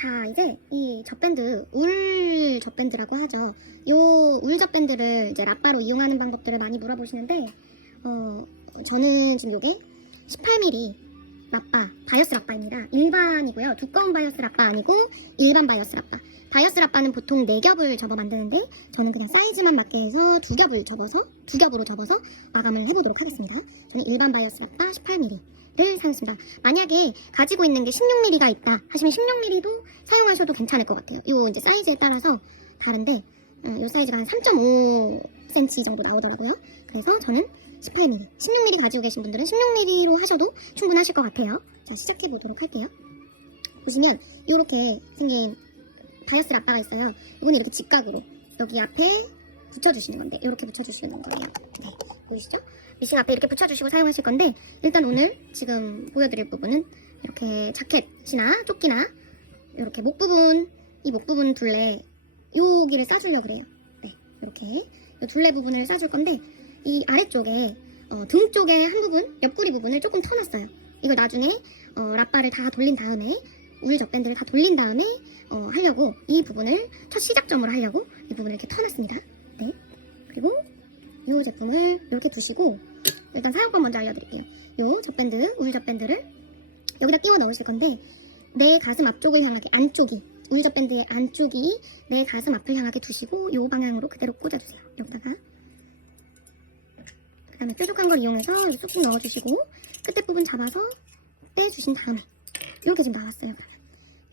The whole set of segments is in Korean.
자, 이제 이 젖밴드, 울 젖밴드라고 하죠. 요울 젖밴드를 이제 랍바로 이용하는 방법들을 많이 물어보시는데, 어, 저는 지금 요게 18mm 랍바, 바이어스 랍바입니다. 일반이고요. 두꺼운 바이어스 랍바 아니고 일반 바이어스 랍바. 바이어스 랍바는 보통 4겹을 접어 만드는데 저는 그냥 사이즈만 맞게 해서 두 겹을 접어서 두 겹으로 접어서 마감을 해보도록 하겠습니다. 저는 일반 바이어스 랍바 18mm 를 사용했습니다. 만약에 가지고 있는 게 16mm가 있다 하시면 16mm도 사용하셔도 괜찮을 것 같아요. 요 이제 사이즈에 따라서 다른데 어, 요 사이즈가 한 3.5cm 정도 나오더라고요. 그래서 저는 18mm, 16mm 가지고 계신 분들은 16mm로 하셔도 충분하실 것 같아요. 자 시작해 보도록 할게요. 보시면 이렇게 생긴 바이어스 랍바가 있어요. 이거는 이렇게 직각으로 여기 앞에 붙여주시는 건데 이렇게 붙여주시는 거예요. 네, 보이시죠? 미싱 앞에 이렇게 붙여주시고 사용하실 건데 일단 오늘 지금 보여드릴 부분은 이렇게 자켓이나 조끼나 이렇게 목 부분 이 목 부분 둘레 여기를 싸주려고 그래요. 네, 이렇게 이 둘레 부분을 싸줄 건데 이 아래쪽에 어, 등 쪽에 한 부분 옆구리 부분을 조금 터놨어요. 이걸 나중에 어, 랍바를 다 돌린 다음에 울 적밴드를 다 돌린 다음에 어, 하려고 이 부분을 첫 시작점으로 하려고 이 부분을 이렇게 터놨습니다. 네. 그리고 이 제품을 이렇게 두시고 일단 사용법 먼저 알려드릴게요. 이 젖밴드, 울 젖밴드를 여기다 끼워 넣으실 건데 내 가슴 앞쪽을 향하게 안쪽이 울 젖밴드의 안쪽이 내 가슴 앞을 향하게 두시고 이 방향으로 그대로 꽂아주세요. 여기다가 그 다음에 뾰족한 걸 이용해서 쏙쏙 넣어주시고 끝에 부분 잡아서 빼주신 다음에 이렇게 지금 나왔어요. 그러면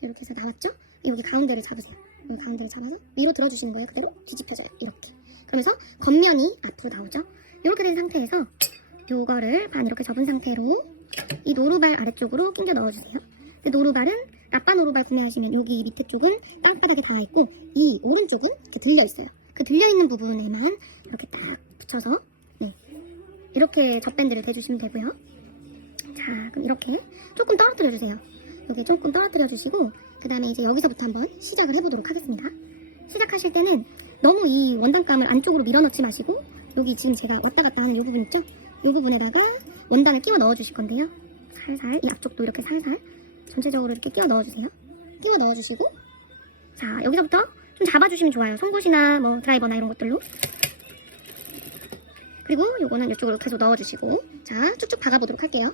이렇게 해서 나왔죠? 여기 가운데를 잡으세요. 여기 가운데를 잡아서 위로 들어주시는 거예요. 그대로 뒤집혀져요. 이렇게. 그러면서 겉면이 앞으로 나오죠? 이렇게 된 상태에서 요거를 반 이렇게 접은 상태로 이 노루발 아래쪽으로 끼워 넣어주세요. 노루발은 라빠 노루발 구매하시면 여기 밑에 쪽은 땅바닥에 닿아있고 이 오른쪽은 이렇게 들려있어요. 그 들려있는 부분에만 이렇게 딱 붙여서 네. 이렇게 젖밴드를 대주시면 되고요. 자, 그럼 이렇게 조금 떨어뜨려 주세요. 여기 조금 떨어뜨려 주시고 그 다음에 이제 여기서부터 한번 시작을 해보도록 하겠습니다. 시작하실 때는 너무 이 원단감을 안쪽으로 밀어넣지 마시고 여기 지금 제가 왔다 갔다 하는 이 부분 있죠? 이 부분에다가 원단을 끼워 넣어 주실 건데요. 살살 이 앞쪽도 이렇게 살살 전체적으로 이렇게 끼워 넣어 주세요. 끼워 넣어 주시고 자 여기서부터 좀 잡아주시면 좋아요. 송곳이나 뭐 드라이버나 이런 것들로 그리고 요거는 이쪽으로 계속 넣어주시고 자 쭉쭉 박아보도록 할게요.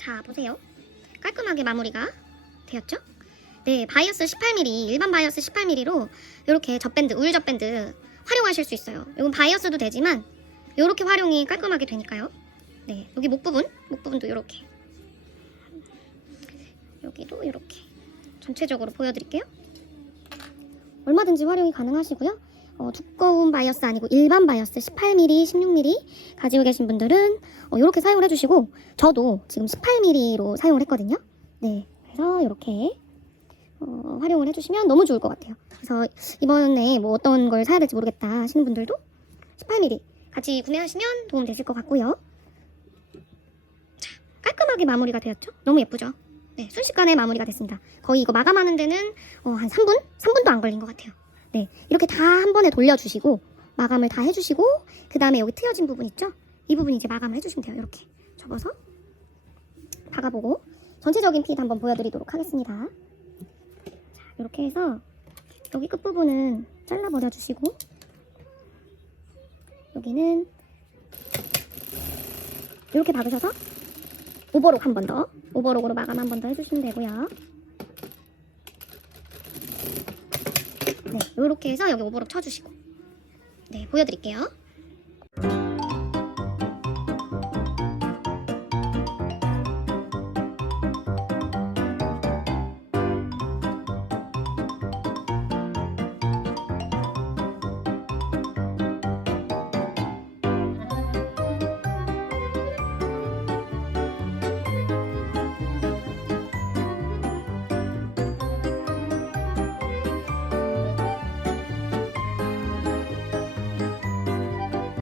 자 보세요. 깔끔하게 마무리가 되었죠? 네 바이어스 18mm 일반 바이어스 18mm로 이렇게 젖밴드 울 젖밴드 활용하실 수 있어요. 이건 바이어스도 되지만 이렇게 활용이 깔끔하게 되니까요. 네 여기 목 부분 목 부분도 이렇게. 여기도 이렇게 전체적으로 보여드릴게요. 얼마든지 활용이 가능하시고요 어, 두꺼운 바이어스 아니고 일반 바이어스 18mm, 16mm 가지고 계신 분들은 어, 이렇게 사용을 해주시고 저도 지금 18mm로 사용을 했거든요. 네, 그래서 이렇게 어, 활용을 해주시면 너무 좋을 것 같아요. 그래서 이번에 뭐 어떤 걸 사야 될지 모르겠다 하시는 분들도 18mm 같이 구매하시면 도움 되실 것 같고요. 자, 깔끔하게 마무리가 되었죠? 너무 예쁘죠? 네, 순식간에 마무리가 됐습니다. 거의 이거 마감하는 데는 어, 한 3분? 3분도 안 걸린 것 같아요. 네, 이렇게 다 한 번에 돌려주시고 마감을 다 해주시고 그 다음에 여기 트여진 부분 있죠? 이 부분 이제 마감을 해주시면 돼요. 이렇게 접어서 박아보고 전체적인 핏 한번 보여드리도록 하겠습니다. 자, 이렇게 해서 여기 끝부분은 잘라버려 주시고 여기는 이렇게 박으셔서 오버록 한 번 더 오버록으로 마감 한 번 더 해주시면 되고요. 네, 이렇게 해서 여기 오버록 쳐주시고 네, 보여드릴게요.